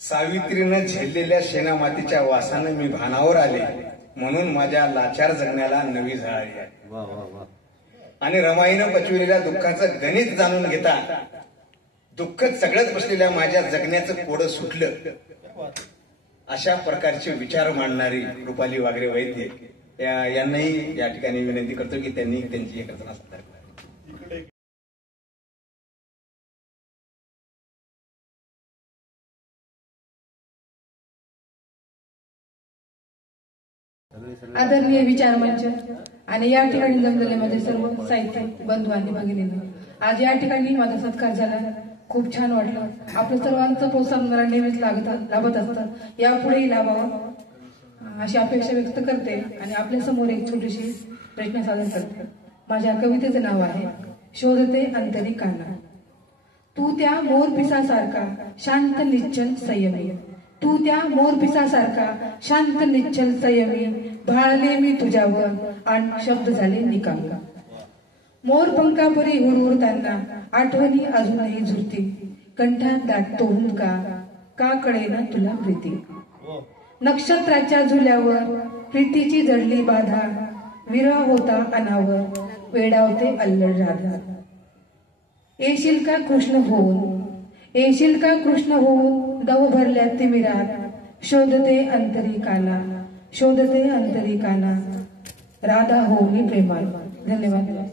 सावित्रीनं झेललेल्या शेणामातीच्या वासानं मी भानावर आले, म्हणून माझ्या लाचार जगण्याला नवी झळ आली आहे. आणि रमाईनं पचविलेल्या दुःखाचं गणित जाणून घेता दुःख सगळंच बसलेल्या माझ्या जगण्याचं कोडं सुटलं. अशा प्रकारचे विचार मांडणारी रुपाली वागरे वैद्य यांनाही या ठिकाणी विनंती करतो की त्यांनी त्यांची एक रचना सादर करावी. आदरणीय विचार मंच आणि या ठिकाणी जमलेल्यामध्ये सर्व साहित्य बंधू आणि भगिनींनो, आज या ठिकाणी माझा सत्कार झाला. खूप छान वाटलं. आपलं सर्वांचं प्रोत्साहन मला नेहमीच लाभत असतं, यापुढेही लाभावं अशी अपेक्षा व्यक्त करते आणि आपल्या समोर एक छोटीशी रचना सादर करते. माझ्या कवितेचं नाव आहे शोधते अंतरी काना. तू त्या मोरपिसासारखा शांत निश्चल संयमी, तू त्या मोरपिसासारखा शांत निश्चल संयमी, भाळले मी तुझ्यावर आणि शब्द झाले निकामी. मोर पंखापरी हुरहुरताना आठवणी अजूनही झुरती, कंठात दाटतो हुंदका का कळेना तुला प्रीती. नक्षत्राच्या झुल्यावर प्रीतीची जडली बाधा, विरह होता अनावर वेडावते अल्लड राधा. येशील का कृष्ण होऊन, येशील का कृष्ण होऊन दव भरल्या तिमिरात, शोधते अंतरी काना, शोधते अंतरी काना, राधा हो मी प्रेमात. धन्यवाद.